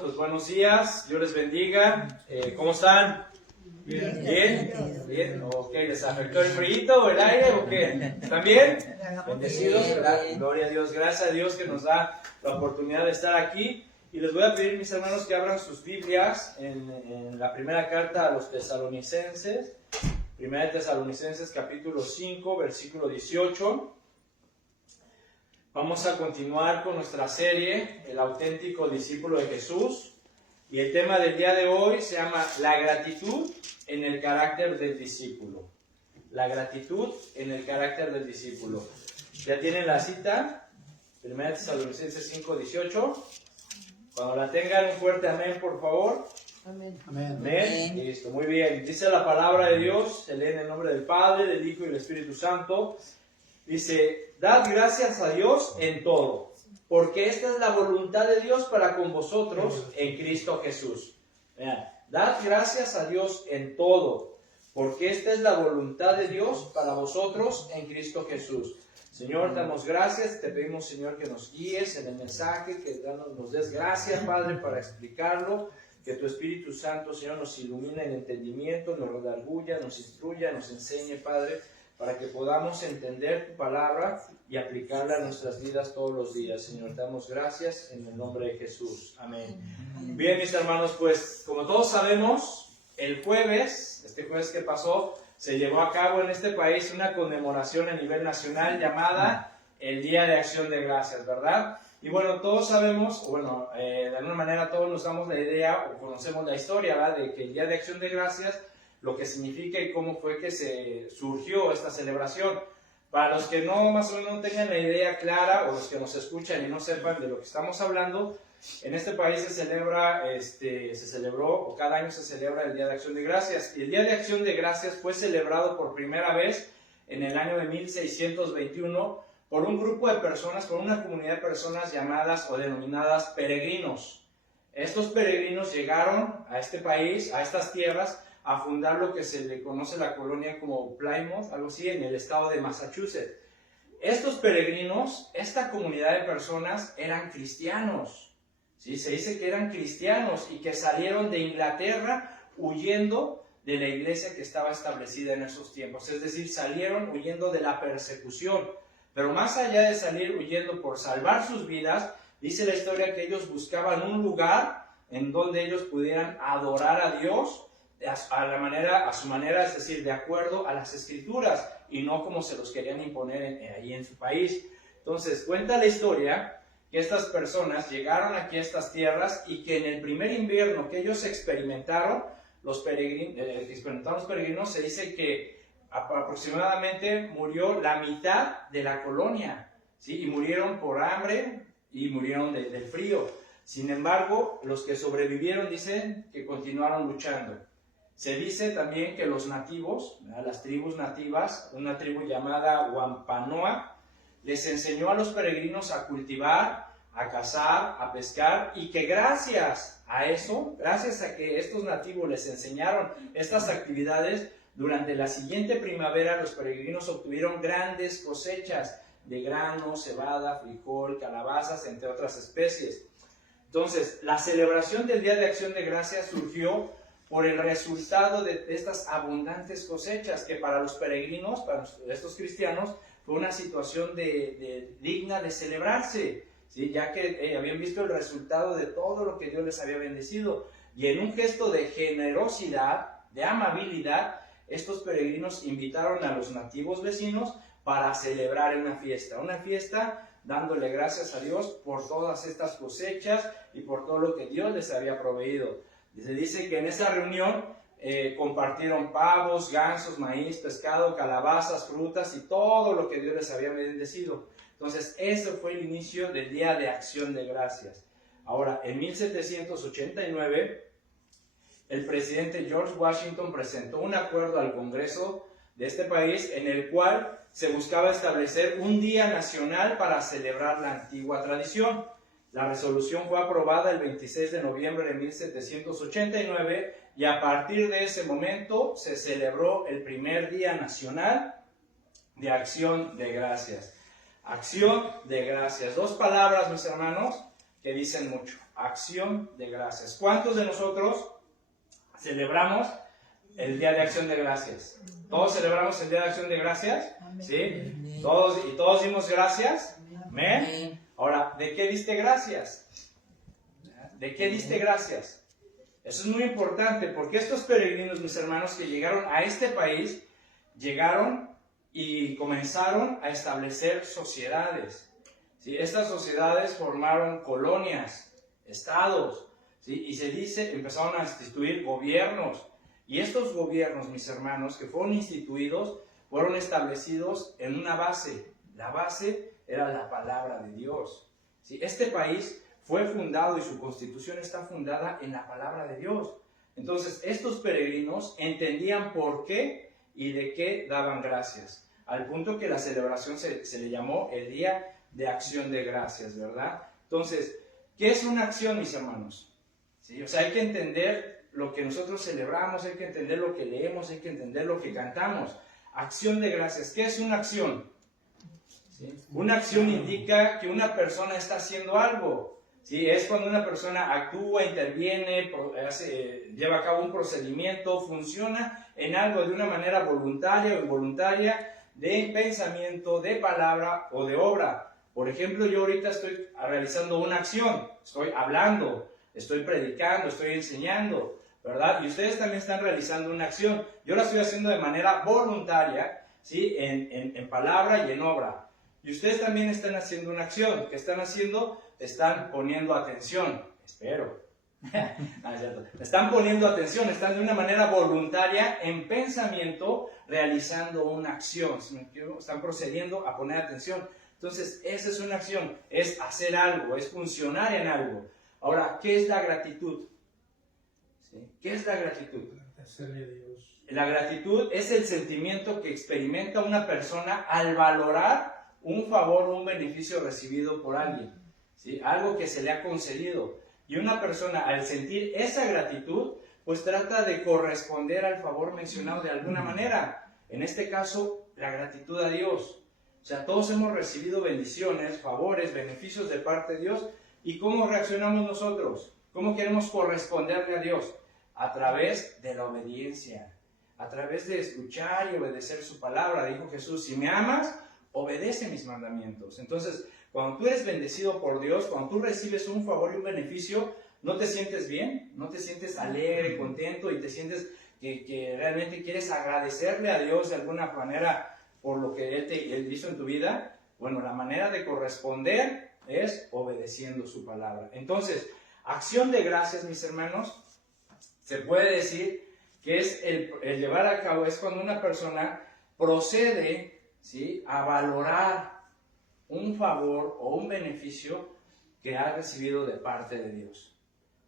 Pues buenos días, Dios les bendiga. ¿Cómo están? Bien. ¿Bien? ¿Bien? Ok, ¿les afectó el frío o el aire o qué? ¿Están bien? Bendecidos, gloria a Dios, gracias a Dios que nos da la oportunidad de estar aquí. Y les voy a pedir, mis hermanos, que abran sus Biblias en la primera carta a los Tesalonicenses. Primera de Tesalonicenses, capítulo 5, versículo 18. Vamos a continuar con nuestra serie, El auténtico discípulo de Jesús. Y el tema del día de hoy se llama La gratitud en el carácter del discípulo. La gratitud en el carácter del discípulo. ¿Ya tienen la cita? Primera de Tesalonicenses 5, 18. Cuando la tengan, un fuerte amén, por favor. Amén. Amén. Listo, muy bien. Dice la palabra de Dios, se lee en el nombre del Padre, del Hijo y del Espíritu Santo. Dice, dad gracias a Dios en todo, porque esta es la voluntad de Dios para con vosotros en Cristo Jesús. Vean, dad gracias a Dios en todo, porque esta es la voluntad de Dios para vosotros en Cristo Jesús. Señor, damos gracias, te pedimos, Señor, que nos guíes en el mensaje, que nos des gracias, Padre, para explicarlo, que tu Espíritu Santo, Señor, nos ilumine el entendimiento, nos redarguya, nos instruya, nos enseñe, Padre, para que podamos entender tu palabra y aplicarla a nuestras vidas todos los días. Señor, te damos gracias en el nombre de Jesús. Amén. Bien, mis hermanos, pues como todos sabemos, el jueves, este jueves que pasó, se llevó a cabo en este país una conmemoración a nivel nacional llamada el Día de Acción de Gracias, ¿verdad? Y bueno, todos sabemos, de alguna manera todos nos damos la idea o conocemos la historia, ¿verdad? De que el Día de Acción de Gracias, lo que significa y cómo fue que se surgió esta celebración. Para los que no más o menos no tengan la idea clara, o los que nos escuchan y no sepan de lo que estamos hablando, en este país se celebró, o cada año se celebra el Día de Acción de Gracias. Y el Día de Acción de Gracias fue celebrado por primera vez en el año de 1621 por un grupo de personas, por una comunidad de personas llamadas o denominadas peregrinos. Estos peregrinos llegaron a este país, a estas tierras, a fundar lo que se le conoce la colonia como Plymouth, algo así, en el estado de Massachusetts. Estos peregrinos, esta comunidad de personas, eran cristianos. ¿Sí? Se dice que eran cristianos y que salieron de Inglaterra huyendo de la iglesia que estaba establecida en esos tiempos. Es decir, salieron huyendo de la persecución. Pero más allá de salir huyendo por salvar sus vidas, dice la historia que ellos buscaban un lugar en donde ellos pudieran adorar a Dios a su manera, es decir, de acuerdo a las escrituras y no como se los querían imponer ahí en su país. Entonces, cuenta la historia que estas personas llegaron aquí a estas tierras y que en el primer invierno que ellos experimentaron, los peregrinos, se dice que aproximadamente murió la mitad de la colonia, ¿sí? Y murieron por hambre y murieron del frío. Sin embargo, los que sobrevivieron dicen que continuaron luchando. Se dice también que los nativos, las tribus nativas, una tribu llamada Wampanoag, les enseñó a los peregrinos a cultivar, a cazar, a pescar, y que gracias a eso, gracias a que estos nativos les enseñaron estas actividades, durante la siguiente primavera los peregrinos obtuvieron grandes cosechas de grano, cebada, frijol, calabazas, entre otras especies. Entonces, la celebración del Día de Acción de Gracias surgió por el resultado de estas abundantes cosechas, que para los peregrinos, para estos cristianos, fue una situación digna de celebrarse, ¿sí? Ya que habían visto el resultado de todo lo que Dios les había bendecido. Y en un gesto de generosidad, de amabilidad, estos peregrinos invitaron a los nativos vecinos para celebrar una fiesta dándole gracias a Dios por todas estas cosechas y por todo lo que Dios les había proveído. Se dice que en esa reunión compartieron pavos, gansos, maíz, pescado, calabazas, frutas y todo lo que Dios les había bendecido. Entonces, ese fue el inicio del Día de Acción de Gracias. Ahora, en 1789, el presidente George Washington presentó un acuerdo al Congreso de este país en el cual se buscaba establecer un día nacional para celebrar la antigua tradición. La resolución fue aprobada el 26 de noviembre de 1789 y a partir de ese momento se celebró el primer Día Nacional de Acción de Gracias. Acción de Gracias. Dos palabras, mis hermanos, que dicen mucho. acción de gracias. ¿Cuántos de nosotros celebramos el Día de Acción de Gracias? ¿Todos celebramos el Día de Acción de Gracias? ¿Sí? ¿Todos dimos gracias? ¿Amén? Ahora, ¿de qué diste gracias? ¿De qué diste gracias? Eso es muy importante, porque estos peregrinos, mis hermanos, que llegaron a este país, llegaron y comenzaron a establecer sociedades. ¿Sí? Estas sociedades formaron colonias, estados, ¿sí? Y se dice, empezaron a instituir gobiernos. Y estos gobiernos, mis hermanos, que fueron instituidos, fueron establecidos en una base. La base era la palabra de Dios. ¿Sí? Este país fue fundado y su constitución está fundada en la palabra de Dios. Entonces, estos peregrinos entendían por qué y de qué daban gracias. Al punto que la celebración se le llamó el Día de Acción de Gracias, ¿verdad? Entonces, ¿qué es una acción, mis hermanos? ¿Sí? O sea, hay que entender lo que nosotros celebramos, hay que entender lo que leemos, hay que entender lo que cantamos. Acción de gracias. ¿Qué es una acción? ¿Sí? Una acción indica que una persona está haciendo algo. ¿Sí? Es cuando una persona actúa, interviene, lleva a cabo un procedimiento, funciona en algo de una manera voluntaria o involuntaria, de pensamiento, de palabra o de obra. Por ejemplo, yo ahorita estoy realizando una acción, estoy hablando, estoy predicando, estoy enseñando, ¿verdad? Y ustedes también están realizando una acción. Yo la estoy haciendo de manera voluntaria, ¿sí? En palabra y en obra. Y ustedes también están haciendo una acción. ¿Qué están haciendo? Están poniendo atención. Espero. No, es cierto. Están poniendo atención, están de una manera voluntaria en pensamiento realizando una acción. Están procediendo a poner atención. Entonces, esa es una acción, es hacer algo, es funcionar en algo. Ahora, ¿qué es la gratitud? ¿Sí? ¿Qué es la gratitud? Agradecerle a Dios. La gratitud es el sentimiento que experimenta una persona al valorar un favor o un beneficio recibido por alguien, ¿sí? Algo que se le ha concedido. Y una persona, al sentir esa gratitud, pues trata de corresponder al favor mencionado de alguna manera. En este caso, la gratitud a Dios. O sea, todos hemos recibido bendiciones, favores, beneficios de parte de Dios. ¿Y cómo reaccionamos nosotros? ¿Cómo queremos corresponderle a Dios? A través de la obediencia, a través de escuchar y obedecer su palabra. Dijo Jesús, si me amas, obedece mis mandamientos. Entonces, cuando tú eres bendecido por Dios, cuando tú recibes un favor y un beneficio, ¿no te sientes bien? ¿No te sientes alegre, contento y te sientes que realmente quieres agradecerle a Dios de alguna manera por lo que Él hizo en tu vida? Bueno, la manera de corresponder es obedeciendo su palabra. Entonces, acción de gracias, mis hermanos, se puede decir que es el llevar a cabo, es cuando una persona procede, ¿sí?, a valorar un favor o un beneficio que ha recibido de parte de Dios.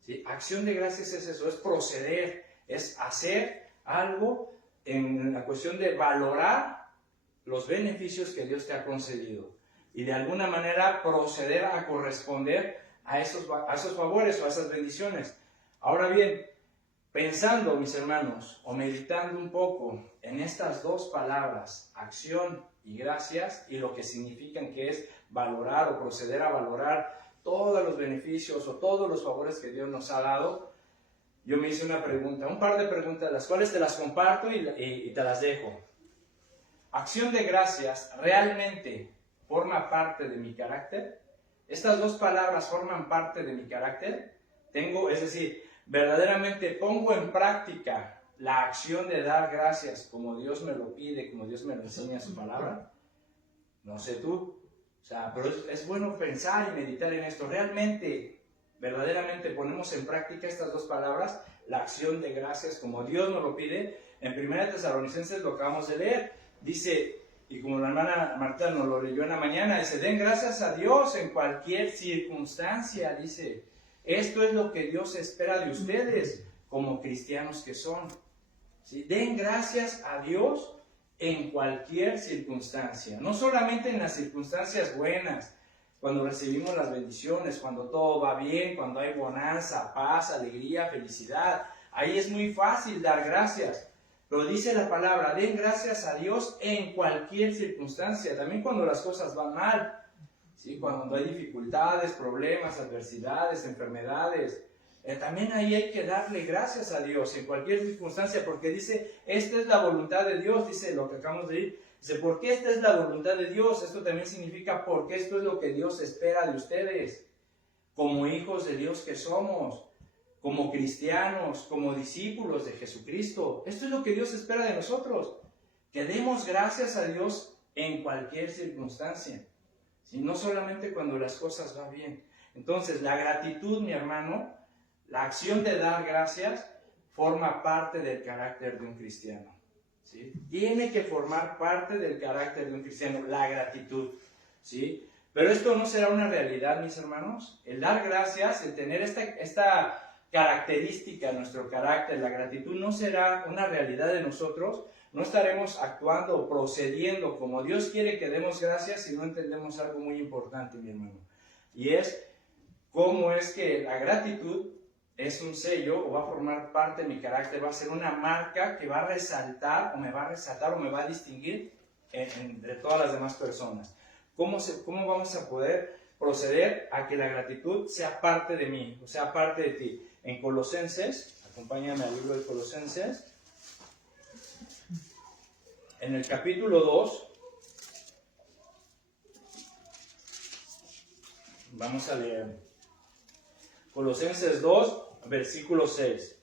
¿Sí? Acción de gracias es eso, es proceder, es hacer algo en la cuestión de valorar los beneficios que Dios te ha concedido y de alguna manera proceder a corresponder a esos favores o a esas bendiciones. Ahora bien, pensando, mis hermanos, o meditando un poco en estas dos palabras, acción y gracias, y lo que significan, que es valorar o proceder a valorar todos los beneficios o todos los favores que Dios nos ha dado, yo me hice una pregunta, un par de preguntas, las cuales te las comparto y te las dejo. Acción de gracias realmente forma parte de mi carácter. Estas dos palabras forman parte de mi carácter. Es decir, verdaderamente pongo en práctica la acción de dar gracias como Dios me lo pide, como Dios me lo enseña en su palabra. No sé tú, o sea, pero es bueno pensar y meditar en esto. Realmente, verdaderamente ponemos en práctica estas dos palabras, la acción de gracias como Dios nos lo pide. En 1 Tesalonicenses lo acabamos de leer, dice, y como la hermana Marta nos lo leyó en la mañana, dice, den gracias a Dios en cualquier circunstancia, dice. Esto es lo que Dios espera de ustedes como cristianos que son. ¿Sí? Den gracias a Dios en cualquier circunstancia. No solamente en las circunstancias buenas, cuando recibimos las bendiciones, cuando todo va bien, cuando hay bonanza, paz, alegría, felicidad. Ahí es muy fácil dar gracias. Pero dice la palabra, den gracias a Dios en cualquier circunstancia. También cuando las cosas van mal. ¿sí? Cuando hay dificultades, problemas, adversidades, enfermedades. También ahí hay que darle gracias a Dios en cualquier circunstancia, porque dice, esta es la voluntad de Dios, dice lo que acabamos de ir. Dice, porque esta es la voluntad de Dios. Esto también significa porque esto es lo que Dios espera de ustedes, como hijos de Dios que somos, como cristianos, como discípulos de Jesucristo. Esto es lo que Dios espera de nosotros, que demos gracias a Dios en cualquier circunstancia, ¿sí? No solamente cuando las cosas van bien. Entonces, la gratitud, mi hermano, la acción de dar gracias, forma parte del carácter de un cristiano, ¿sí? Tiene que formar parte del carácter de un cristiano, la gratitud, ¿sí? Pero esto no será una realidad, mis hermanos. El dar gracias, el tener esta característica en nuestro carácter, la gratitud, no será una realidad de nosotros. No estaremos actuando o procediendo como Dios quiere que demos gracias si no entendemos algo muy importante, mi hermano. Y es cómo es que la gratitud es un sello o va a formar parte de mi carácter, va a ser una marca que va a resaltar o me va a distinguir entre todas las demás personas. ¿Cómo vamos a poder proceder a que la gratitud sea parte de mí, o sea, parte de ti? En Colosenses, acompáñame al libro de Colosenses, en el capítulo 2, vamos a leer. Colosenses 2, versículo 6.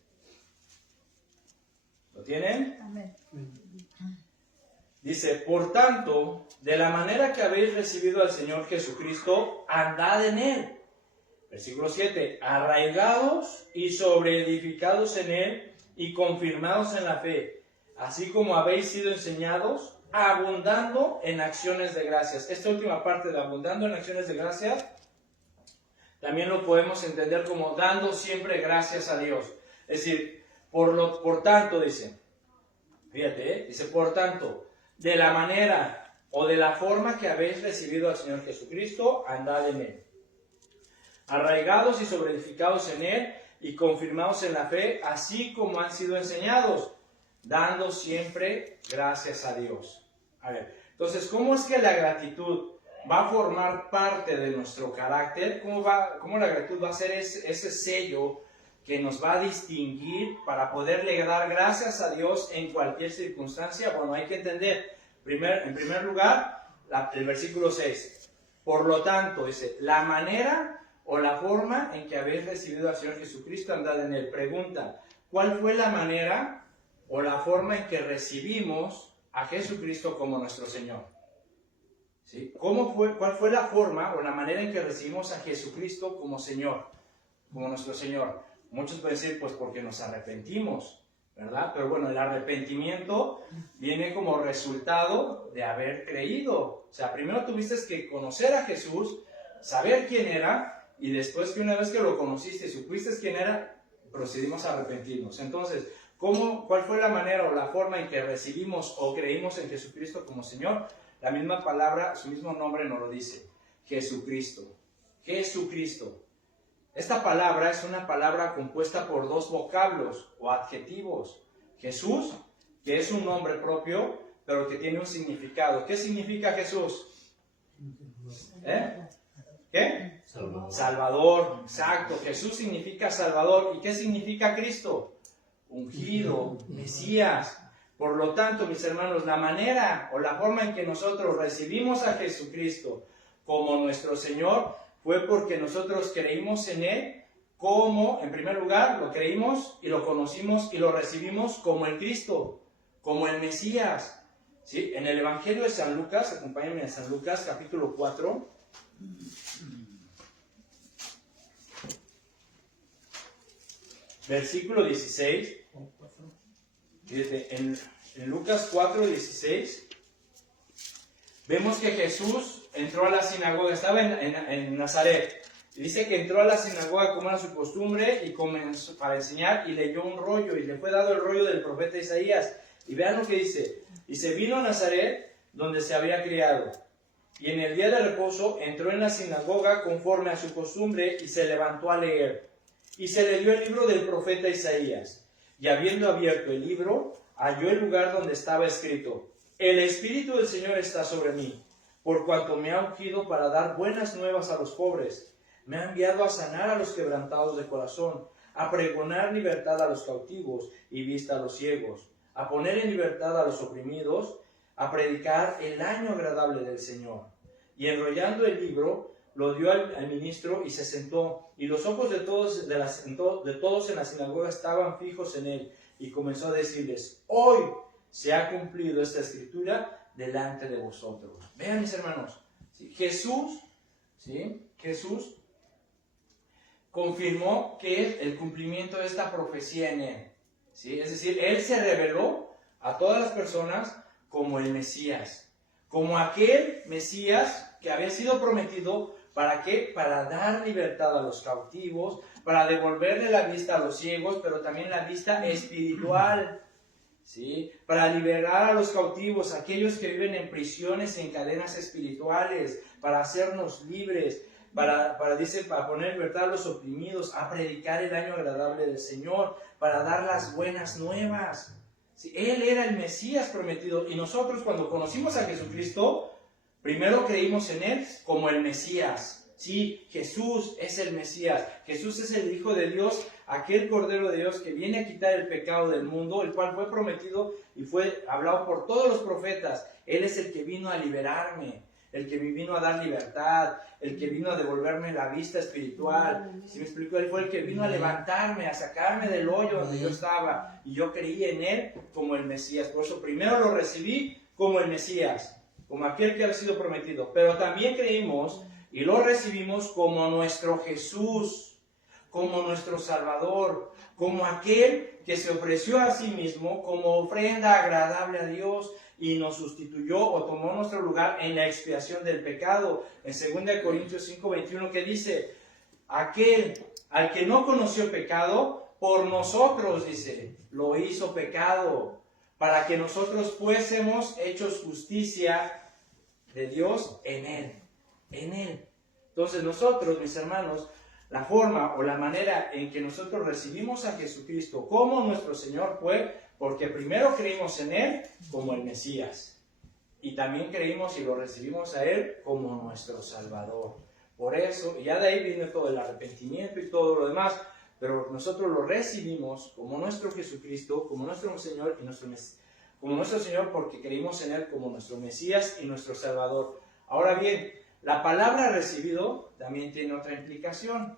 ¿Lo tienen? Amén. Dice, por tanto, de la manera que habéis recibido al Señor Jesucristo, andad en Él. Versículo 7, arraigados y sobreedificados en Él y confirmados en la fe, así como habéis sido enseñados, abundando en acciones de gracias. Esta última parte de abundando en acciones de gracias, también lo podemos entender como dando siempre gracias a Dios. Es decir, por tanto, dice, fíjate, dice, por tanto, de la manera o de la forma que habéis recibido al Señor Jesucristo, andad en Él. Arraigados y sobreedificados en Él y confirmados en la fe, así como han sido enseñados, dando siempre gracias a Dios. A ver, entonces, ¿cómo es que la gratitud va a formar parte de nuestro carácter? ¿Cómo la gratitud va a ser ese sello que nos va a distinguir para poderle dar gracias a Dios en cualquier circunstancia? Bueno, hay que entender, en primer lugar, el versículo 6. Por lo tanto, dice, la manera o la forma en que habéis recibido al Señor Jesucristo, andad en Él. Pregunta, ¿cuál fue la manera o la forma en que recibimos a Jesucristo como nuestro Señor? ¿Sí? ¿Cuál fue la forma o la manera en que recibimos a Jesucristo como Señor, como nuestro Señor? Muchos pueden decir, pues porque nos arrepentimos, ¿verdad? Pero bueno, el arrepentimiento viene como resultado de haber creído. O sea, primero tuviste que conocer a Jesús, saber quién era, y después que una vez que lo conociste y supiste quién era, procedimos a arrepentirnos. Entonces, ¿cuál fue la manera o la forma en que recibimos o creímos en Jesucristo como Señor? La misma palabra, su mismo nombre nos lo dice, Jesucristo. Jesucristo. Esta palabra es una palabra compuesta por dos vocablos o adjetivos. Jesús, que es un nombre propio, pero que tiene un significado. ¿Qué significa Jesús? ¿Qué? Salvador. Salvador, exacto. Jesús significa Salvador. ¿Y qué significa Cristo? Ungido, Mesías. Por lo tanto, mis hermanos, la manera o la forma en que nosotros recibimos a Jesucristo como nuestro Señor fue porque nosotros creímos en Él como, en primer lugar, lo creímos y lo conocimos y lo recibimos como el Cristo, como el Mesías. ¿Sí? En el Evangelio de San Lucas, acompáñenme a San Lucas, capítulo 4. Versículo 16. En Lucas 4, 16, vemos que Jesús entró a la sinagoga, estaba en Nazaret, y dice que entró a la sinagoga como era su costumbre y comenzó para enseñar y leyó un rollo, y le fue dado el rollo del profeta Isaías. Y vean lo que dice, vino a Nazaret donde se había criado, y en el día de reposo entró en la sinagoga conforme a su costumbre y se levantó a leer. Y se le dio el libro del profeta Isaías, y habiendo abierto el libro, halló el lugar donde estaba escrito: El Espíritu del Señor está sobre mí, por cuanto me ha ungido para dar buenas nuevas a los pobres. Me ha enviado a sanar a los quebrantados de corazón, a pregonar libertad a los cautivos y vista a los ciegos, a poner en libertad a los oprimidos, a predicar el año agradable del Señor. Y enrollando el libro, lo dio al ministro y se sentó, y los ojos de todos en la sinagoga estaban fijos en él, y comenzó a decirles: hoy se ha cumplido esta escritura delante de vosotros. Vean, mis hermanos, ¿sí? Jesús confirmó que el cumplimiento de esta profecía en él, ¿sí? Es decir, él se reveló a todas las personas como el Mesías, como aquel Mesías que había sido prometido. ¿Para qué? Para dar libertad a los cautivos, para devolverle la vista a los ciegos, pero también la vista espiritual, ¿sí? Para liberar a los cautivos, aquellos que viven en prisiones, en cadenas espirituales, para hacernos libres, para poner libertad a los oprimidos, a predicar el año agradable del Señor, para dar las buenas nuevas. ¿Sí? Él era el Mesías prometido, y nosotros, cuando conocimos a Jesucristo, primero creímos en Él como el Mesías. Sí, Jesús es el Mesías. Jesús es el Hijo de Dios, aquel Cordero de Dios que viene a quitar el pecado del mundo, el cual fue prometido y fue hablado por todos los profetas. Él es el que vino a liberarme, el que vino a dar libertad, el que vino a devolverme la vista espiritual. ¿Sí me explico? Él fue el que vino a levantarme, a sacarme del hoyo donde yo estaba. Y yo creí en Él como el Mesías. Por eso primero lo recibí como el Mesías, como aquel que ha sido prometido. Pero también creímos y lo recibimos como nuestro Jesús, como nuestro Salvador, como aquel que se ofreció a sí mismo como ofrenda agradable a Dios y nos sustituyó o tomó nuestro lugar en la expiación del pecado. En 2 Corintios 5:21 que dice: aquel al que no conoció pecado, por nosotros, dice, lo hizo pecado, para que nosotros fuésemos hechos justicia de Dios en Él. En Él. Entonces nosotros, mis hermanos, la forma o la manera en que nosotros recibimos a Jesucristo como nuestro Señor fue porque primero creímos en Él como el Mesías. Y también creímos y lo recibimos a Él como nuestro Salvador. Por eso, y ya de ahí viene todo el arrepentimiento y todo lo demás, pero nosotros lo recibimos como nuestro Jesucristo, como nuestro Señor y como nuestro Señor porque creímos en Él como nuestro Mesías y nuestro Salvador. Ahora bien, la palabra recibido también tiene otra implicación,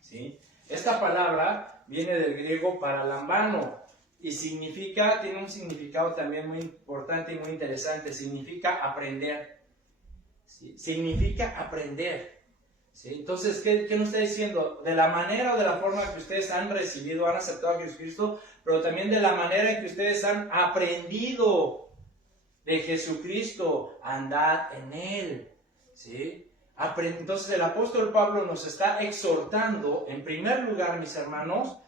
¿sí? Esta palabra viene del griego paralambano y tiene un significado también muy importante y muy interesante. Significa aprender, ¿sí? Significa aprender, ¿sí? Entonces, ¿qué nos está diciendo? De la manera o de la forma que ustedes han recibido, han aceptado a Jesucristo, pero también de la manera en que ustedes han aprendido de Jesucristo, andad en Él, ¿sí? Entonces el apóstol Pablo nos está exhortando, en primer lugar, mis hermanos,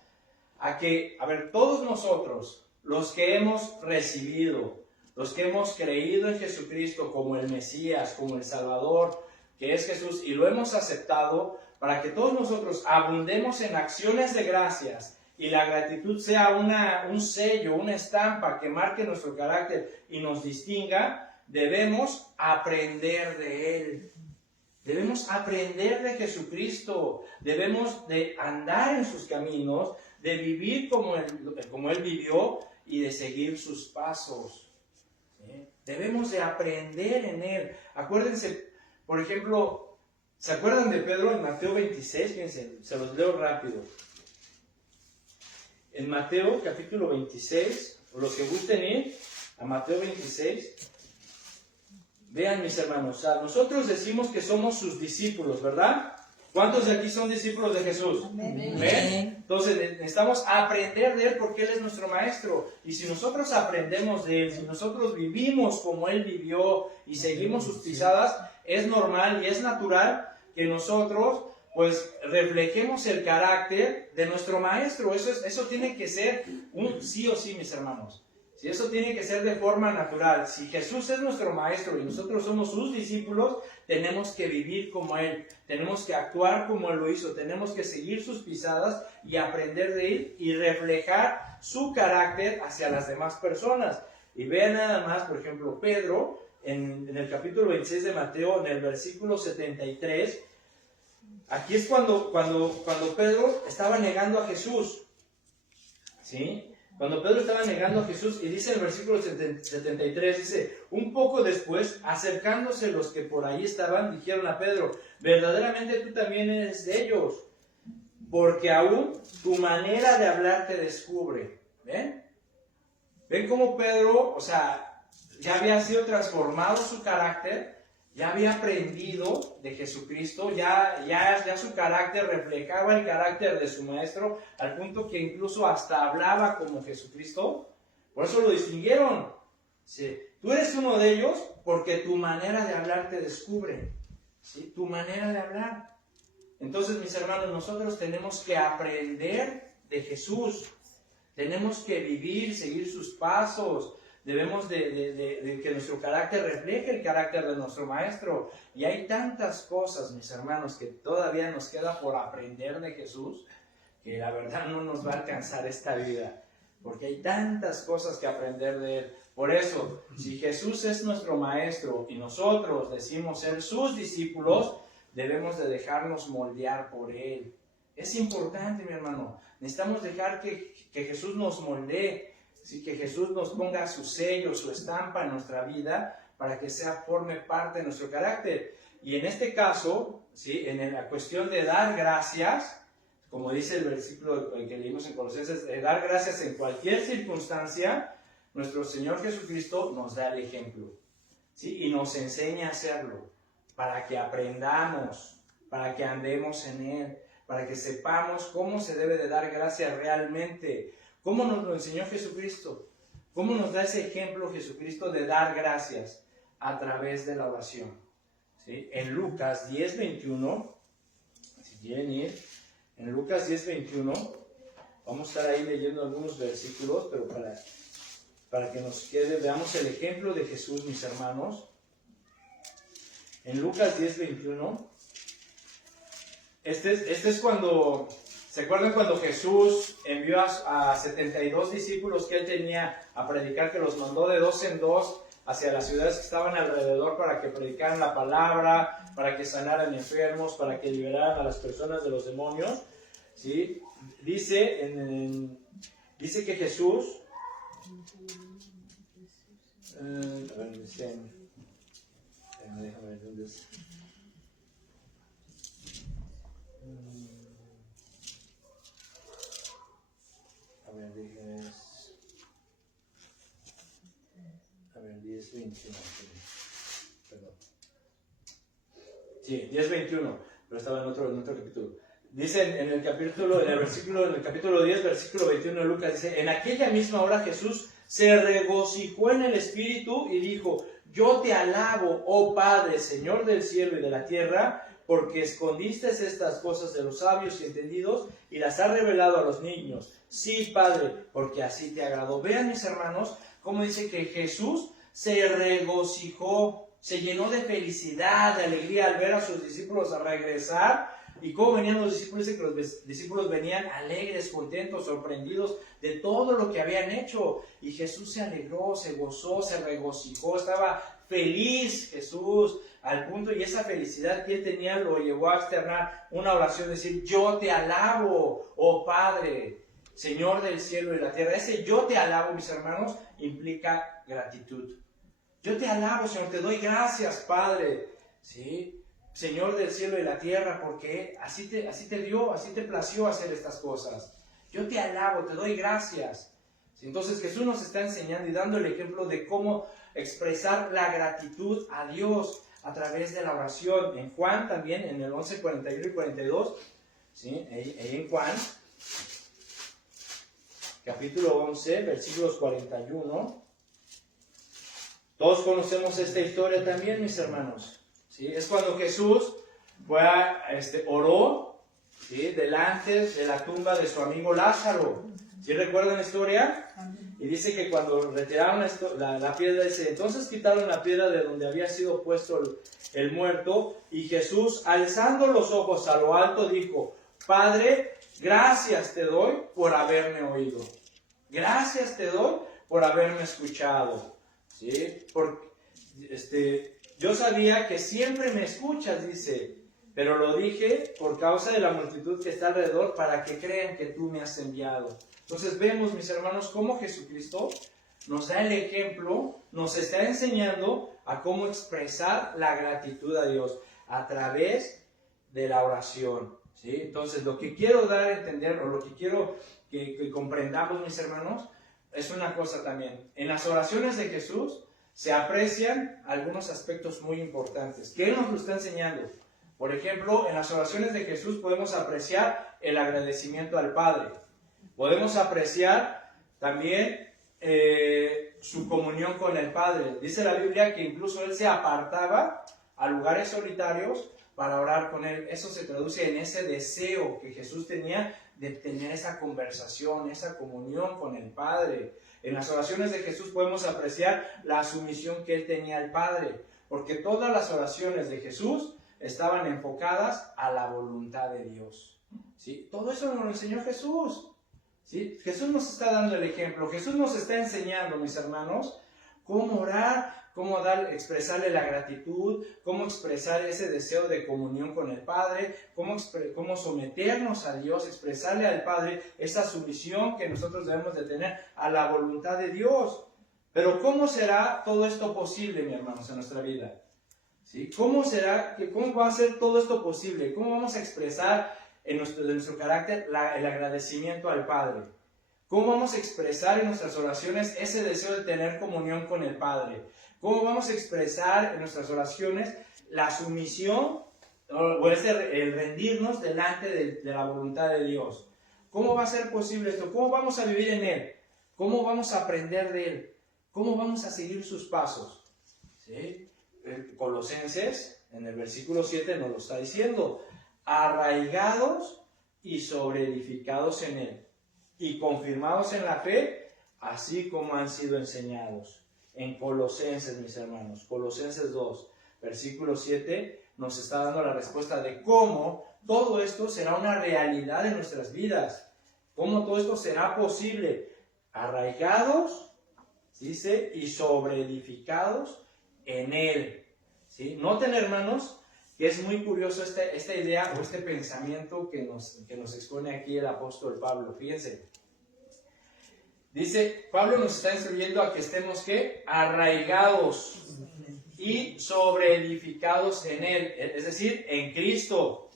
a que, todos nosotros, los que hemos recibido, los que hemos creído en Jesucristo como el Mesías, como el Salvador, que es Jesús, y lo hemos aceptado, para que todos nosotros abundemos en acciones de gracias, y la gratitud sea un sello, una estampa que marque nuestro carácter y nos distinga, debemos aprender de Él. Debemos aprender de Jesucristo, debemos de andar en sus caminos, de vivir como Él vivió y de seguir sus pasos. ¿Sí? Debemos de aprender en Él. Acuérdense, por ejemplo, ¿se acuerdan de Pedro en Mateo 26? Fíjense, se los leo rápido. En Mateo capítulo 26, o los que gusten ir a Mateo 26, vean, mis hermanos, nosotros decimos que somos sus discípulos, ¿verdad? ¿Cuántos de aquí son discípulos de Jesús? Amén. ¿Ven? Entonces necesitamos aprender de Él porque Él es nuestro Maestro. Y si nosotros aprendemos de Él, si nosotros vivimos como Él vivió y seguimos sus pisadas, es normal y es natural que nosotros pues reflejemos el carácter de nuestro Maestro. Eso tiene que ser un sí o sí, mis hermanos. Si eso tiene que ser de forma natural. Si Jesús es nuestro Maestro y nosotros somos sus discípulos, tenemos que vivir como Él, tenemos que actuar como Él lo hizo, tenemos que seguir sus pisadas y aprender de Él y reflejar su carácter hacia las demás personas. Y vean nada más, por ejemplo, Pedro, en el capítulo 26 de Mateo, en el versículo 73, aquí es cuando Pedro estaba negando a Jesús, ¿sí? Cuando Pedro estaba negando a Jesús, y dice en el versículo 73, dice, un poco después, acercándose los que por ahí estaban, dijeron a Pedro, verdaderamente tú también eres de ellos, porque aún tu manera de hablar te descubre. ¿Ven? ¿Ven cómo Pedro, o sea, ya había sido transformado su carácter? Ya había aprendido de Jesucristo, ya su carácter reflejaba el carácter de su maestro, al punto que incluso hasta hablaba como Jesucristo. Por eso lo distinguieron. ¿Sí? Tú eres uno de ellos porque tu manera de hablar te descubre. ¿Sí? Tu manera de hablar. Entonces, mis hermanos, nosotros tenemos que aprender de Jesús. Tenemos que vivir, seguir sus pasos. Debemos de que nuestro carácter refleje el carácter de nuestro Maestro. Y hay tantas cosas, mis hermanos, que todavía nos queda por aprender de Jesús, que la verdad no nos va a alcanzar esta vida. Porque hay tantas cosas que aprender de Él. Por eso, si Jesús es nuestro Maestro y nosotros decimos ser sus discípulos, debemos de dejarnos moldear por Él. Es importante, mi hermano. Necesitamos dejar que Jesús nos moldee. ¿Sí? Que Jesús nos ponga su sello, su estampa en nuestra vida para que forme parte de nuestro carácter. Y en este caso, ¿sí? En la cuestión de dar gracias, como dice el versículo que leímos en Colosenses, de dar gracias en cualquier circunstancia, nuestro Señor Jesucristo nos da el ejemplo, ¿sí? Y nos enseña a hacerlo para que aprendamos, para que andemos en Él, para que sepamos cómo se debe de dar gracias realmente. ¿Cómo nos lo enseñó Jesucristo? ¿Cómo nos da ese ejemplo Jesucristo de dar gracias? A través de la oración. ¿Sí? En Lucas 10:21, si quieren ir, en Lucas 10:21, vamos a estar ahí leyendo algunos versículos, pero para que nos quede, veamos el ejemplo de Jesús, mis hermanos. En Lucas 10:21, este es cuando... ¿Se acuerdan cuando Jesús envió a 72 discípulos que Él tenía a predicar, que los mandó de 2 en 2 hacia las ciudades que estaban alrededor para que predicaran la palabra, para que sanaran enfermos, para que liberaran a las personas de los demonios? ¿Sí? Dice que Jesús... déjame ver dónde es. A ver, 10:21. Perdón. Sí, 10:21, pero estaba en otro capítulo. Dice en el capítulo 10, versículo 21 de Lucas, dice, en aquella misma hora Jesús se regocijó en el Espíritu y dijo, yo te alabo, oh Padre, Señor del cielo y de la tierra, porque escondiste estas cosas de los sabios y entendidos y las has revelado a los niños. Sí, Padre, porque así te agradó. Vean, mis hermanos, cómo dice que Jesús se regocijó, se llenó de felicidad, de alegría al ver a sus discípulos a regresar. ¿Y cómo venían los discípulos? Dice que los discípulos venían alegres, contentos, sorprendidos de todo lo que habían hecho. Y Jesús se alegró, se gozó, se regocijó, estaba feliz Jesús al punto, y esa felicidad que Él tenía lo llevó a externar una oración, decir, yo te alabo, oh Padre, Señor del cielo y de la tierra. Ese yo te alabo, mis hermanos, implica gratitud. Yo te alabo, Señor, te doy gracias, Padre, ¿sí? Señor del cielo y la tierra, porque así te plació hacer estas cosas. Yo te alabo, te doy gracias. ¿Sí? Entonces Jesús nos está enseñando y dando el ejemplo de cómo expresar la gratitud a Dios a través de la oración. En Juan también, en el 11, 41 y 42, ¿sí? Ahí en Juan, capítulo 11, versículos 41. Todos conocemos esta historia también, mis hermanos. ¿Sí? Es cuando Jesús oró, ¿sí? delante de la tumba de su amigo Lázaro. ¿Sí recuerdan la historia? Y dice que cuando retiraron la piedra, dice, entonces quitaron la piedra de donde había sido puesto el muerto, y Jesús, alzando los ojos a lo alto, dijo, Padre, gracias te doy por haberme oído. Gracias te doy por haberme escuchado. ¿Sí? yo sabía que siempre me escuchas, dice, pero lo dije por causa de la multitud que está alrededor para que crean que tú me has enviado. Entonces vemos, mis hermanos, cómo Jesucristo nos da el ejemplo, nos está enseñando a cómo expresar la gratitud a Dios a través de la oración, ¿sí? Entonces, lo que quiero dar a entender, o lo que quiero que comprendamos, mis hermanos, es una cosa también. En las oraciones de Jesús se aprecian algunos aspectos muy importantes que Él nos lo está enseñando. Por ejemplo, en las oraciones de Jesús podemos apreciar el agradecimiento al Padre. Podemos apreciar también su comunión con el Padre. Dice la Biblia que incluso Él se apartaba a lugares solitarios para orar con Él. Eso se traduce en ese deseo que Jesús tenía de tener esa conversación, esa comunión con el Padre. En las oraciones de Jesús podemos apreciar la sumisión que Él tenía al Padre, porque todas las oraciones de Jesús estaban enfocadas a la voluntad de Dios, ¿sí? Todo eso nos lo enseñó Jesús, ¿sí? Jesús nos está dando el ejemplo, Jesús nos está enseñando, mis hermanos, cómo orar, cómo expresarle la gratitud, cómo expresar ese deseo de comunión con el Padre, cómo someternos a Dios, expresarle al Padre esa sumisión que nosotros debemos de tener a la voluntad de Dios. Pero ¿cómo será todo esto posible, mis hermanos, en nuestra vida? ¿Sí? ¿Cómo va a ser todo esto posible? ¿Cómo vamos a expresar de nuestro carácter el agradecimiento al Padre? ¿Cómo vamos a expresar en nuestras oraciones ese deseo de tener comunión con el Padre? ¿Cómo vamos a expresar en nuestras oraciones la sumisión o el rendirnos delante de la voluntad de Dios? ¿Cómo va a ser posible esto? ¿Cómo vamos a vivir en Él? ¿Cómo vamos a aprender de Él? ¿Cómo vamos a seguir sus pasos? ¿Sí? Colosenses, en el versículo 7, nos lo está diciendo. Arraigados y sobreedificados en Él, y confirmados en la fe, así como han sido enseñados. En Colosenses, mis hermanos, Colosenses 2, versículo 7, nos está dando la respuesta de cómo todo esto será una realidad en nuestras vidas. Cómo todo esto será posible. Arraigados, dice, y sobreedificados en Él. ¿Sí? Noten, hermanos, que es muy curioso esta idea o este pensamiento que nos expone aquí el apóstol Pablo. Fíjense. Dice, Pablo nos está instruyendo a que estemos, ¿qué? Arraigados y sobreedificados en Él, es decir, en Cristo.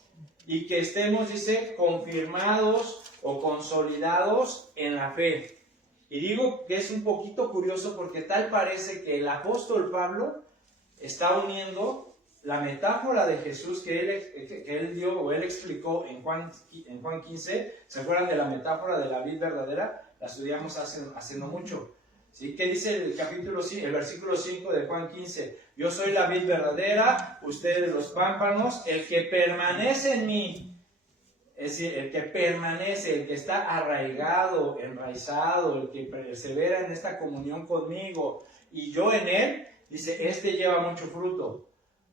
Y que estemos, dice, confirmados o consolidados en la fe. Y digo que es un poquito curioso porque tal parece que el apóstol Pablo está uniendo la metáfora de Jesús que él dio o él explicó en Juan 15. ¿Se acuerdan de la metáfora de la vid verdadera? La estudiamos haciendo mucho. ¿Sí? ¿Qué dice el versículo 5 de Juan 15? Yo soy la vid verdadera, ustedes los pámpanos, el que permanece en mí. Es decir, el que permanece, el que está arraigado, enraizado, el que persevera en esta comunión conmigo, y yo en él, dice, este lleva mucho fruto,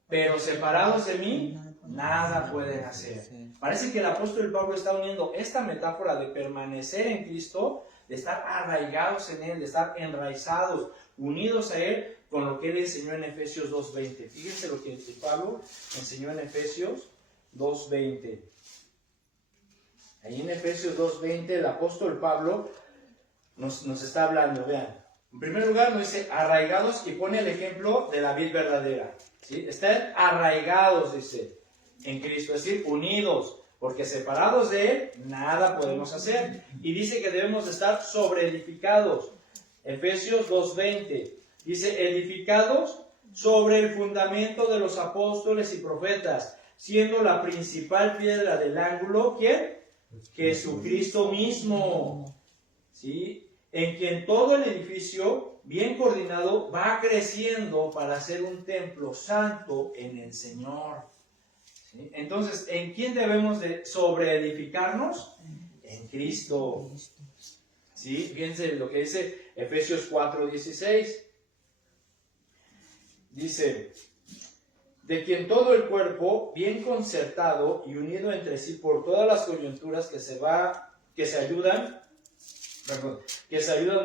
pero separados de mí, nada pueden hacer. Parece que el apóstol Pablo está uniendo esta metáfora de permanecer en Cristo, de estar arraigados en Él, de estar enraizados, unidos a Él, con lo que Él enseñó en Efesios 2:20. Fíjense lo que Pablo enseñó en Efesios 2:20. Ahí en Efesios 2:20 el apóstol Pablo nos está hablando, vean. En primer lugar nos dice arraigados y pone el ejemplo de la vid verdadera. ¿Sí? Están arraigados, dice, en Cristo, es decir, unidos, porque separados de Él, nada podemos hacer. Y dice que debemos estar sobreedificados. Efesios 2:20 dice, edificados sobre el fundamento de los apóstoles y profetas, siendo la principal piedra del ángulo, ¿quién? Jesucristo mismo. ¿Sí? En quien todo el edificio, bien coordinado, va creciendo para ser un templo santo en el Señor. ¿Sí? Entonces, ¿en quién debemos de sobreedificarnos? En Cristo. ¿Sí? Fíjense lo que dice Efesios 4:16. Dice, de quien todo el cuerpo, bien concertado y unido entre sí por todas las coyunturas que se ayudan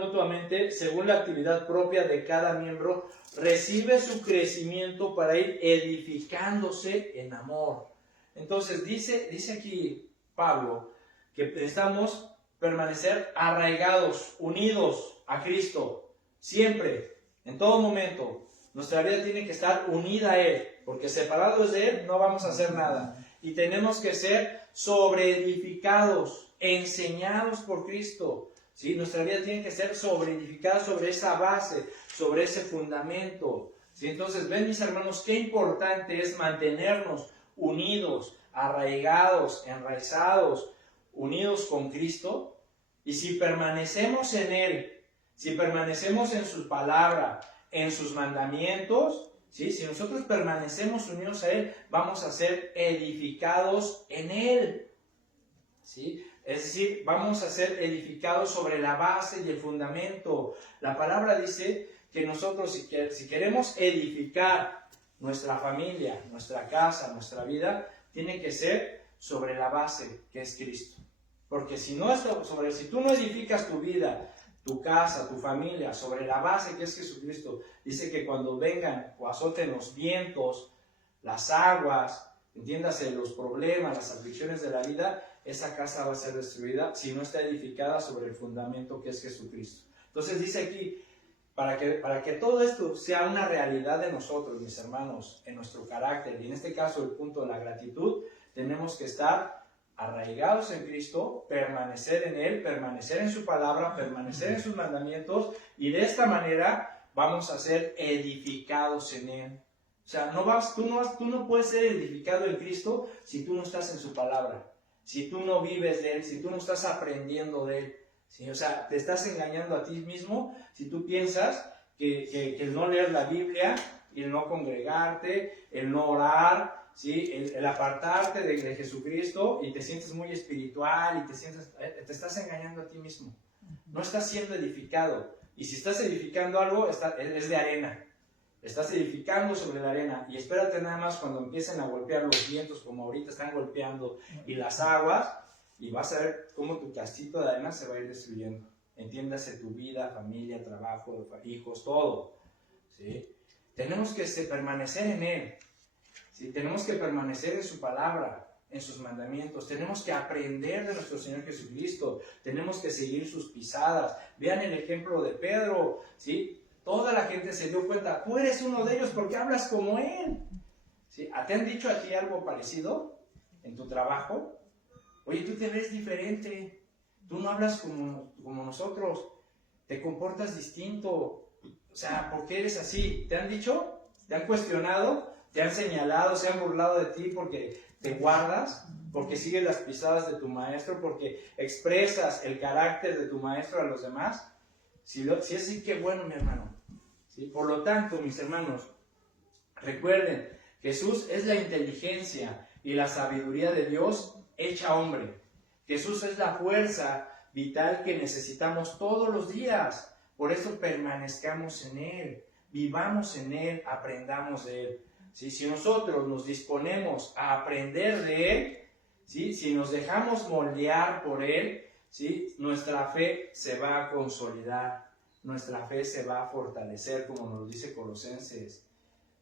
mutuamente según la actividad propia de cada miembro, recibe su crecimiento para ir edificándose en amor. Entonces dice aquí Pablo que necesitamos permanecer arraigados, unidos a Cristo, siempre, en todo momento. Nuestra vida tiene que estar unida a Él, porque separados de Él no vamos a hacer nada. Y tenemos que ser sobreedificados, enseñados por Cristo. ¿Sí? Nuestra vida tiene que ser sobreedificada sobre esa base, sobre ese fundamento. ¿Sí? Entonces, ven mis hermanos, qué importante es mantenernos unidos, arraigados, enraizados, unidos con Cristo. Y si permanecemos en Él, si permanecemos en su palabra, en sus mandamientos, ¿sí? Si nosotros permanecemos unidos a Él, vamos a ser edificados en Él. ¿Sí? Es decir, vamos a ser edificados sobre la base y el fundamento. La palabra dice que nosotros, si queremos edificar nuestra familia, nuestra casa, nuestra vida, tiene que ser sobre la base que es Cristo. Porque si tú no edificas tu vida, tu casa, tu familia, sobre la base que es Jesucristo, dice que cuando vengan o azoten los vientos, las aguas, entiéndase, los problemas, las aflicciones de la vida, esa casa va a ser destruida si no está edificada sobre el fundamento que es Jesucristo. Entonces dice aquí, para que todo esto sea una realidad de nosotros, mis hermanos, en nuestro carácter, y en este caso el punto de la gratitud, tenemos que estar arraigados en Cristo, permanecer en Él, permanecer en su palabra, permanecer en sus mandamientos, y de esta manera vamos a ser edificados en Él. O sea, tú no puedes ser edificado en Cristo si tú no estás en su palabra, si tú no vives de Él, si tú no estás aprendiendo de Él. ¿Sí? O sea, te estás engañando a ti mismo si tú piensas que el no leer la Biblia, el no congregarte, el no orar, ¿sí? el apartarte de Jesucristo y te sientes muy espiritual y te estás engañando a ti mismo. No estás siendo edificado. Y si estás edificando algo, es de arena. Estás edificando sobre la arena. Y espérate nada más cuando empiecen a golpear los vientos como ahorita están golpeando y las aguas, y vas a ver cómo tu castito de arena se va a ir destruyendo. Entiéndase tu vida, familia, trabajo, hijos, todo. ¿Sí? Tenemos que permanecer en Él. ¿Sí? Tenemos que permanecer en su palabra, en sus mandamientos. Tenemos que aprender de nuestro Señor Jesucristo. Tenemos que seguir sus pisadas. Vean el ejemplo de Pedro. ¿Sí? Toda la gente se dio cuenta, tú eres uno de ellos porque hablas como Él. ¿Sí? ¿Te han dicho a ti algo parecido en tu trabajo? Oye, tú te ves diferente. Tú no hablas como nosotros. Te comportas distinto. O sea, ¿por qué eres así? ¿Te han dicho? ¿Te han cuestionado? ¿Te han señalado? ¿Se han burlado de ti porque te guardas? ¿Porque sigues las pisadas de tu maestro? ¿Porque expresas el carácter de tu maestro a los demás? Si es así, qué bueno, mi hermano. ¿Sí? Por lo tanto, mis hermanos, recuerden, Jesús es la inteligencia y la sabiduría de Dios hecha hombre. Jesús es la fuerza vital que necesitamos todos los días. Por eso permanezcamos en Él, vivamos en Él, aprendamos de Él. ¿Sí? Si nosotros nos disponemos a aprender de Él, ¿sí? Si nos dejamos moldear por Él, ¿sí? Nuestra fe se va a consolidar, nuestra fe se va a fortalecer, como nos dice Colosenses.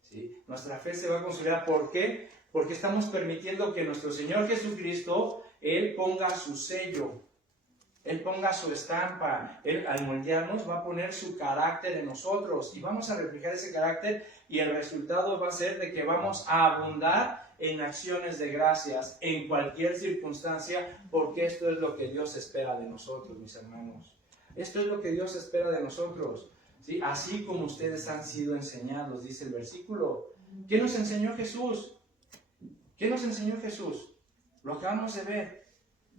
¿Sí? Nuestra fe se va a consolidar. ¿Por qué? Porque estamos permitiendo que nuestro Señor Jesucristo, Él ponga su sello, Él ponga su estampa. Él, al moldearnos, va a poner su carácter en nosotros y vamos a reflejar ese carácter, y el resultado va a ser de que vamos a abundar en acciones de gracias en cualquier circunstancia, porque esto es lo que Dios espera de nosotros, mis hermanos. Esto es lo que Dios espera de nosotros, ¿sí? Así como ustedes han sido enseñados, dice el versículo. ¿Qué nos enseñó Jesús? ¿Qué nos enseñó Jesús? Lo acabamos de ver,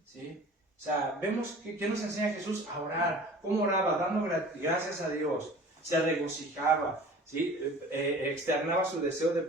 ¿sí? O sea, vemos que nos enseña Jesús a orar. ¿Cómo oraba? Dando gracias a Dios. Se regocijaba, ¿sí? Externaba su deseo de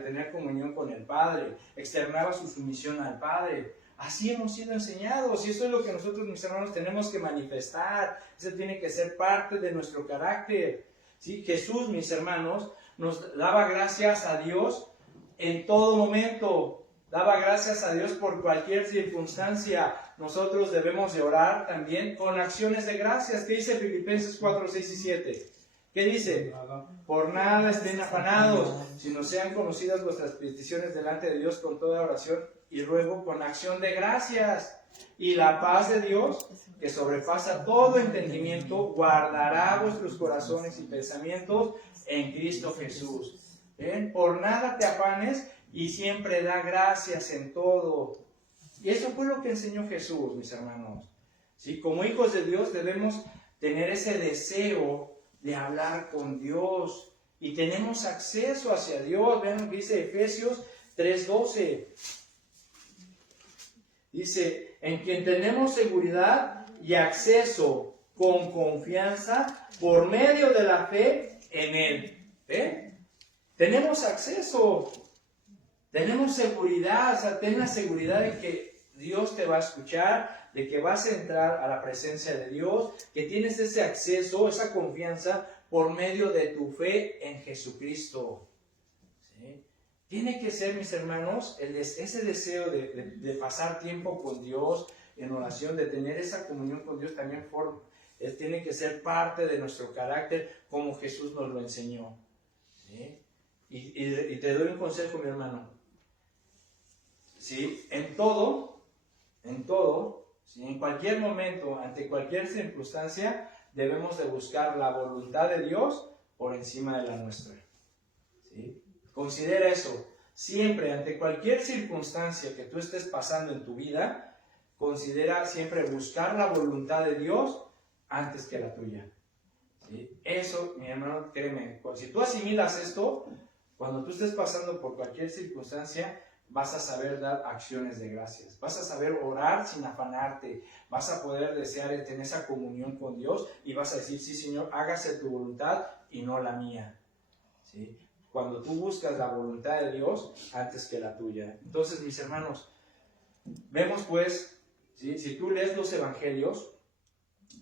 tener comunión con el Padre. Externaba su sumisión al Padre. Así hemos sido enseñados, y eso es lo que nosotros, mis hermanos, tenemos que manifestar. Eso tiene que ser parte de nuestro carácter, ¿sí? Jesús, mis hermanos, nos daba gracias a Dios en todo momento. Daba gracias a Dios por cualquier circunstancia. Nosotros debemos de orar también con acciones de gracias. ¿Qué dice Filipenses 4, 6 y 7? ¿Qué dice? Por nada estén afanados, sino sean conocidas vuestras peticiones delante de Dios con toda oración y ruego con acción de gracias. Y la paz de Dios, que sobrepasa todo entendimiento, guardará vuestros corazones y pensamientos en Cristo Jesús. ¿Ven? Por nada te afanes y siempre da gracias en todo. Y eso fue lo que enseñó Jesús, mis hermanos. ¿Sí? Como hijos de Dios debemos tener ese deseo de hablar con Dios. Y tenemos acceso hacia Dios. Vean lo que dice Efesios 3:12. Dice, en quien tenemos seguridad y acceso con confianza por medio de la fe en Él. ¿Ven? Tenemos acceso, tenemos seguridad, o sea, ten la seguridad de que Dios te va a escuchar, de que vas a entrar a la presencia de Dios, que tienes ese acceso, esa confianza por medio de tu fe en Jesucristo. ¿Sí? Tiene que ser, mis hermanos, ese deseo de pasar tiempo con Dios en oración, de tener esa comunión con Dios también tiene que ser parte de nuestro carácter como Jesús nos lo enseñó. ¿Sí? Y te doy un consejo, mi hermano. ¿Sí? En todo, ¿sí? En cualquier momento, ante cualquier circunstancia, debemos de buscar la voluntad de Dios por encima de la nuestra. ¿Sí? Considera eso. Siempre, ante cualquier circunstancia que tú estés pasando en tu vida, considera siempre buscar la voluntad de Dios antes que la tuya. ¿Sí? Eso, mi hermano, créeme, si tú asimilas esto, cuando tú estés pasando por cualquier circunstancia, vas a saber dar acciones de gracias, vas a saber orar sin afanarte, vas a poder desear tener esa comunión con Dios y vas a decir, sí, Señor, hágase tu voluntad y no la mía. ¿Sí? Cuando tú buscas la voluntad de Dios antes que la tuya. Entonces, mis hermanos, vemos pues, ¿sí? Si tú lees los evangelios,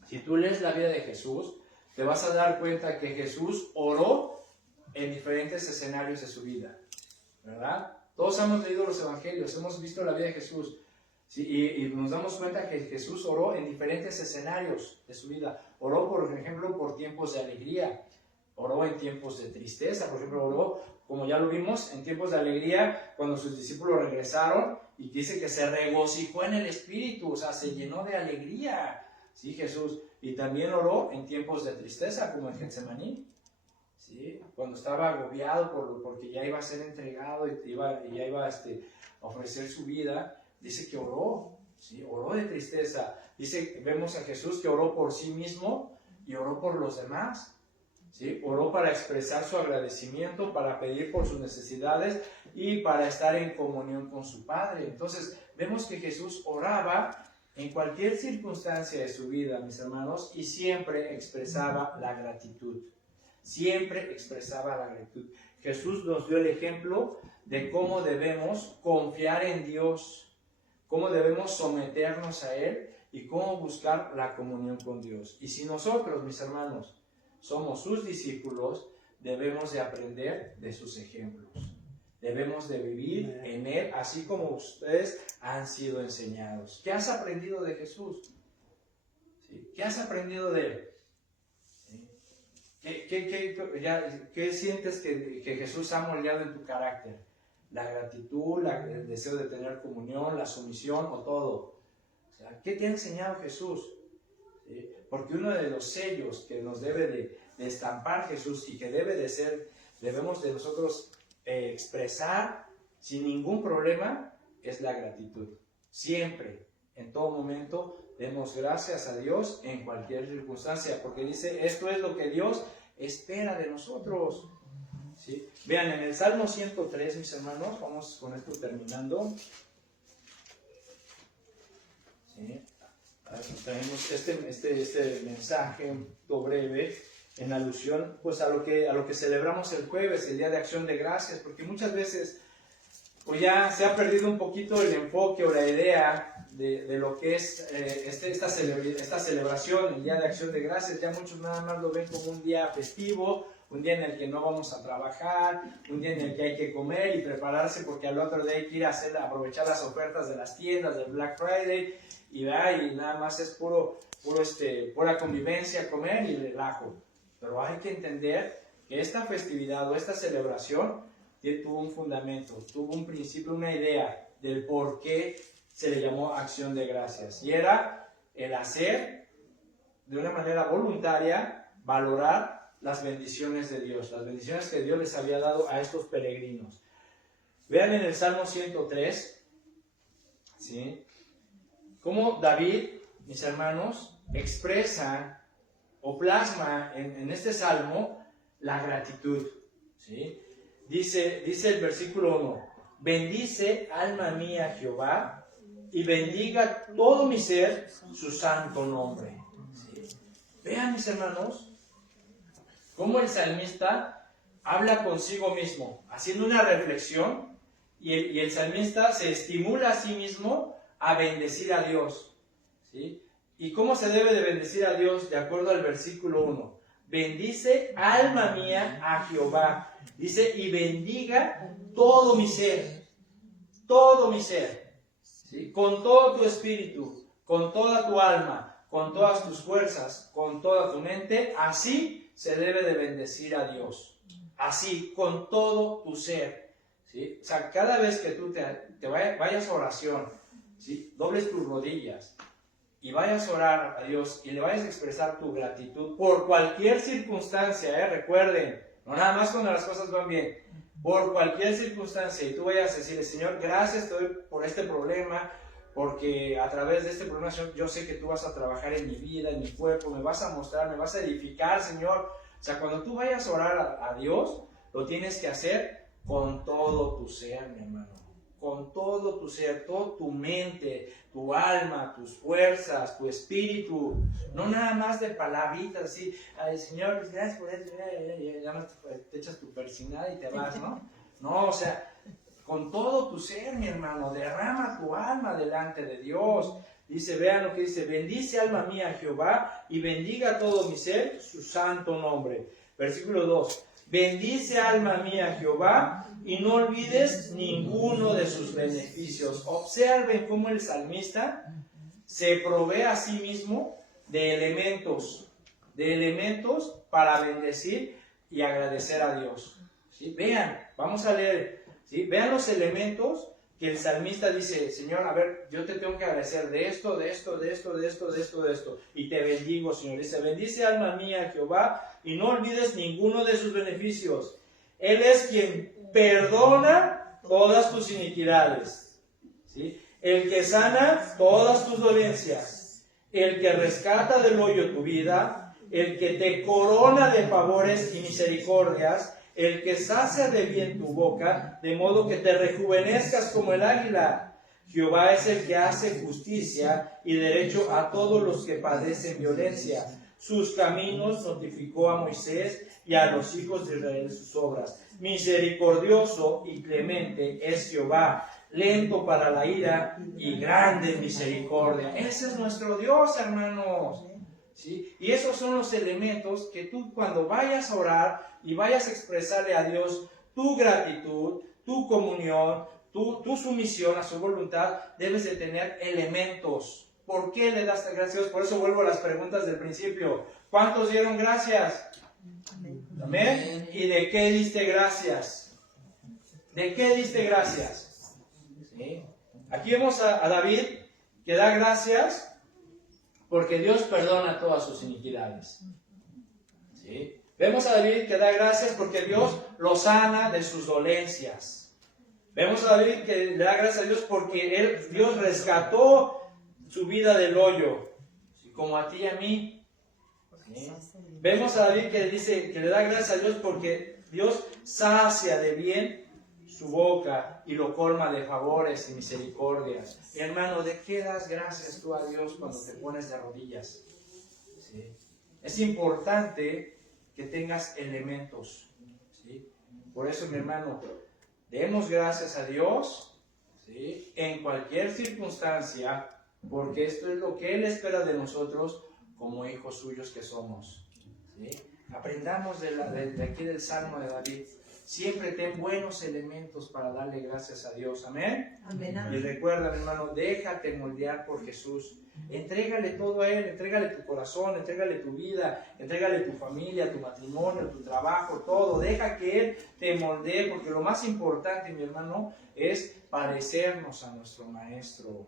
si tú lees la vida de Jesús, te vas a dar cuenta que Jesús oró en diferentes escenarios de su vida, ¿verdad? Todos hemos leído los evangelios, hemos visto la vida de Jesús, ¿sí? Y nos damos cuenta que Jesús oró en diferentes escenarios de su vida. Oró, por ejemplo, por tiempos de alegría, oró en tiempos de tristeza, por ejemplo, oró, como ya lo vimos, en tiempos de alegría, cuando sus discípulos regresaron, y dice que se regocijó en el Espíritu, o sea, se llenó de alegría, ¿sí? Jesús. Y también oró en tiempos de tristeza, como en Getsemaní, ¿sí? Cuando estaba agobiado porque ya iba a ser entregado y ya iba a ofrecer su vida, dice que oró, ¿sí? Oró de tristeza. Vemos a Jesús que oró por sí mismo y oró por los demás, ¿sí? Oró para expresar su agradecimiento, para pedir por sus necesidades y para estar en comunión con su Padre. Entonces, vemos que Jesús oraba en cualquier circunstancia de su vida, mis hermanos, y siempre expresaba la gratitud. Siempre expresaba la gratitud. Jesús nos dio el ejemplo de cómo debemos confiar en Dios, cómo debemos someternos a Él y cómo buscar la comunión con Dios. Y si nosotros, mis hermanos, somos sus discípulos, debemos de aprender de sus ejemplos. Debemos de vivir en Él, así como ustedes han sido enseñados. ¿Qué has aprendido de Jesús? ¿Sí? ¿Qué has aprendido de Él? ¿Sí? ¿Qué sientes que Jesús ha moldeado en tu carácter? ¿La gratitud, el deseo de tener comunión, la sumisión o todo? O sea, ¿qué te ha enseñado Jesús? ¿Sí? Porque uno de los sellos que nos debe de estampar Jesús y que debemos de nosotros expresar sin ningún problema es la gratitud. Siempre, en todo momento, demos gracias a Dios en cualquier circunstancia, porque dice, esto es lo que Dios espera de nosotros. ¿Sí? Vean, en el Salmo 103, mis hermanos, vamos con esto terminando. ¿Sí? Traemos este mensaje un poquito breve en alusión pues a lo que celebramos el jueves, el Día de Acción de Gracias, porque muchas veces pues ya se ha perdido un poquito el enfoque o la idea de lo que es esta celebración, el Día de Acción de Gracias. Ya muchos nada más lo ven como un día festivo, un día en el que no vamos a trabajar, un día en el que hay que comer y prepararse porque al otro día hay que ir a aprovechar las ofertas de las tiendas, del Black Friday, y nada más es pura convivencia, comer y relajo. Pero hay que entender que esta festividad o esta celebración tuvo un fundamento, tuvo un principio, una idea del por qué se le llamó acción de gracias. Y era el hacer de una manera voluntaria, valorar las bendiciones de Dios, las bendiciones que Dios les había dado a estos peregrinos. Vean en el Salmo 103, ¿sí?, cómo David, mis hermanos, expresa o plasma en este salmo la gratitud, ¿sí? Dice el versículo 1, bendice alma mía Jehová y bendiga todo mi ser su santo nombre. ¿Sí? Vean, mis hermanos, cómo el salmista habla consigo mismo, haciendo una reflexión, y el salmista se estimula a sí mismo a bendecir a Dios, ¿sí? ¿Y cómo se debe de bendecir a Dios? De acuerdo al versículo 1. Bendice alma mía a Jehová. Dice, y bendiga todo mi ser. Todo mi ser. ¿Sí? Con todo tu espíritu, con toda tu alma, con todas tus fuerzas, con toda tu mente. Así se debe de bendecir a Dios. Así, con todo tu ser. ¿Sí? O sea, cada vez que tú te vayas a oración, ¿sí?, dobles tus rodillas y vayas a orar a Dios y le vayas a expresar tu gratitud por cualquier circunstancia, recuerden, no nada más cuando las cosas van bien, por cualquier circunstancia, y tú vayas a decirle, Señor, gracias por este problema, porque a través de este problema, Señor, yo sé que tú vas a trabajar en mi vida, en mi cuerpo, me vas a mostrar, me vas a edificar, Señor. O sea, cuando tú vayas a orar a Dios, lo tienes que hacer con todo tu ser, mi hermano. Con todo tu ser, toda tu mente, tu alma, tus fuerzas, tu espíritu, no nada más de palabritas así, ay, Señor, gracias por eso, ya te echas tu persinada y te vas, ¿no? No, o sea, con todo tu ser, mi hermano, derrama tu alma delante de Dios. Dice, vean lo que dice, bendice alma mía a Jehová y bendiga todo mi ser su santo nombre. Versículo 2. Bendice alma mía Jehová y no olvides ninguno de sus beneficios. Observen cómo el salmista se provee a sí mismo de elementos para bendecir y agradecer a Dios. ¿Sí? Vean, vamos a leer, ¿sí? Vean los elementos que el salmista dice, Señor, a ver, yo te tengo que agradecer de esto, de esto, de esto, de esto, de esto, de esto. Y te bendigo, Señor. Dice, bendice alma mía Jehová y no olvides ninguno de sus beneficios. Él es quien perdona todas tus iniquidades, ¿sí? El que sana todas tus dolencias, el que rescata del hoyo tu vida, el que te corona de favores y misericordias, el que sacia de bien tu boca, de modo que te rejuvenezcas como el águila. Jehová es el que hace justicia y derecho a todos los que padecen violencia. Sus caminos notificó a Moisés y a los hijos de Israel sus obras. Misericordioso y clemente es Jehová, lento para la ira y grande en misericordia. Ese es nuestro Dios, hermanos. ¿Sí? Y esos son los elementos que tú, cuando vayas a orar y vayas a expresarle a Dios tu gratitud, tu comunión, tu sumisión a su voluntad, debes de tener elementos. ¿Por qué le das gracias a Dios? Por eso vuelvo a las preguntas del principio. ¿Cuántos dieron gracias? Amén. ¿Y de qué diste gracias? ¿De qué diste gracias? ¿Sí? Aquí vemos a David que da gracias porque Dios perdona todas sus iniquidades. ¿Sí? Vemos a David que da gracias porque Dios lo sana de sus dolencias. Vemos a David que le da gracias a Dios porque Dios rescató su vida del hoyo, como a ti y a mí. ¿Sí? Vemos a David que dice que le da gracias a Dios porque Dios sacia de bien su boca y lo colma de favores y misericordias. Mi hermano, ¿de qué das gracias tú a Dios cuando te pones de rodillas? ¿Sí? Es importante que tengas elementos. ¿Sí? Por eso, mi hermano, demos gracias a Dios, ¿sí?, en cualquier circunstancia, porque esto es lo que Él espera de nosotros como hijos suyos que somos. ¿Sí? Aprendamos de aquí del Salmo de David. Siempre ten buenos elementos para darle gracias a Dios. Amén. Amén. Y recuerda, mi hermano, déjate moldear por Jesús. Entrégale todo a Él, entrégale tu corazón, entrégale tu vida, entrégale tu familia, tu matrimonio, tu trabajo, todo. Deja que Él te moldee, porque lo más importante, mi hermano, es parecernos a nuestro Maestro.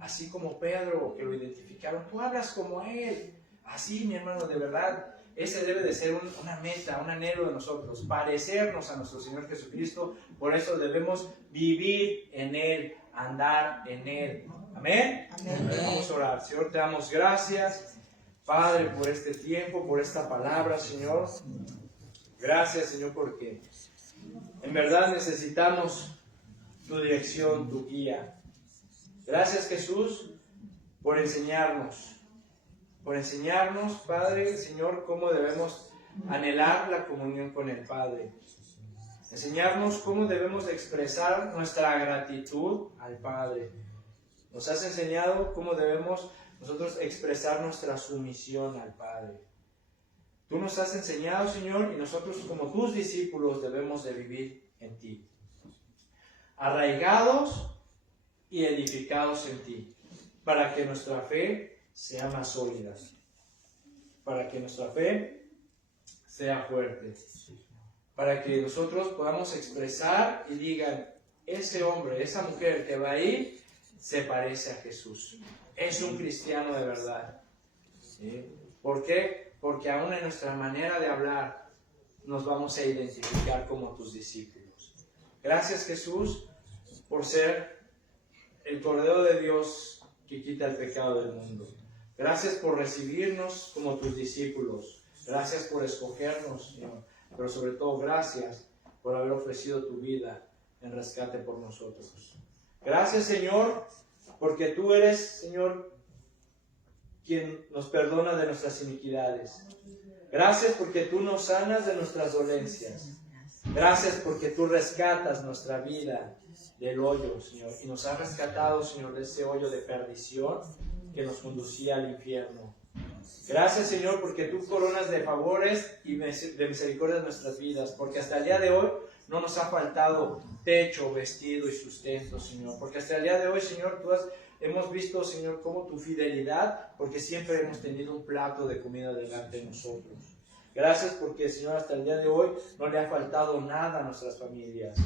Así como Pedro, que lo identificaron, tú hablas como Él. Así, mi hermano, de verdad, ese debe de ser una meta, un anhelo de nosotros, parecernos a nuestro Señor Jesucristo. Por eso debemos vivir en Él, andar en Él. Amén. Amén. Vamos a orar. Señor, te damos gracias, Padre, por este tiempo, por esta palabra, Señor. Gracias, Señor, porque en verdad necesitamos tu dirección, tu guía. Gracias, Jesús, por enseñarnos, Padre, Señor, cómo debemos anhelar la comunión con el Padre. Enseñarnos cómo debemos expresar nuestra gratitud al Padre. Nos has enseñado cómo debemos nosotros expresar nuestra sumisión al Padre. Tú nos has enseñado, Señor, y nosotros como tus discípulos debemos de vivir en ti. Arraigados y edificados en ti, para que nuestra fe sea más sólida, para que nuestra fe sea fuerte, para que nosotros podamos expresar y digan, ese hombre, esa mujer que va ahí, se parece a Jesús, es un cristiano de verdad. ¿Sí? ¿Por qué? Porque aún en nuestra manera de hablar nos vamos a identificar como tus discípulos. Gracias, Jesús, por ser el Cordero de Dios que quita el pecado del mundo. Gracias por recibirnos como tus discípulos. Gracias por escogernos, Señor. Pero sobre todo, gracias por haber ofrecido tu vida en rescate por nosotros. Gracias, Señor, porque tú eres, Señor, quien nos perdona de nuestras iniquidades. Gracias porque tú nos sanas de nuestras dolencias. Gracias porque tú rescatas nuestra vida del hoyo, Señor. Y nos has rescatado, Señor, de ese hoyo de perdición que nos conducía al infierno. Gracias, Señor, porque tú coronas de favores y de misericordia nuestras vidas. Porque hasta el día de hoy no nos ha faltado techo, vestido y sustento, Señor. Porque hasta el día de hoy, Señor, hemos visto, Señor, cómo tu fidelidad, porque siempre hemos tenido un plato de comida delante de nosotros. Gracias porque, Señor, hasta el día de hoy no le ha faltado nada a nuestras familias.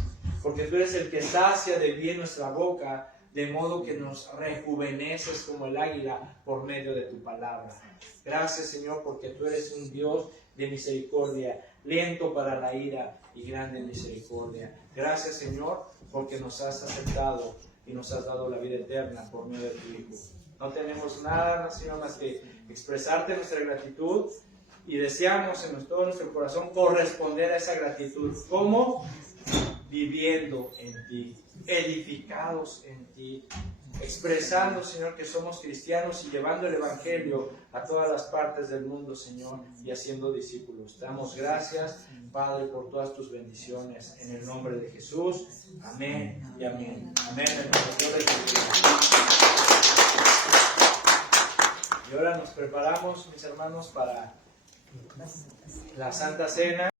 Porque tú eres el que sacia de bien nuestra boca, de modo que nos rejuveneces como el águila por medio de tu palabra. Gracias, Señor, porque tú eres un Dios de misericordia, lento para la ira y grande en misericordia. Gracias, Señor, porque nos has aceptado y nos has dado la vida eterna por medio de tu Hijo. No tenemos nada, Señor, más que expresarte nuestra gratitud y deseamos en todo nuestro corazón corresponder a esa gratitud. ¿Cómo? Viviendo en ti, edificados en ti, expresando, Señor, que somos cristianos y llevando el Evangelio a todas las partes del mundo, Señor, y haciendo discípulos. Te damos gracias, Padre, por todas tus bendiciones, en el nombre de Jesús. Amén y amén. Amén, hermanos. Dios les bendiga. Y ahora nos preparamos, mis hermanos, para la Santa Cena.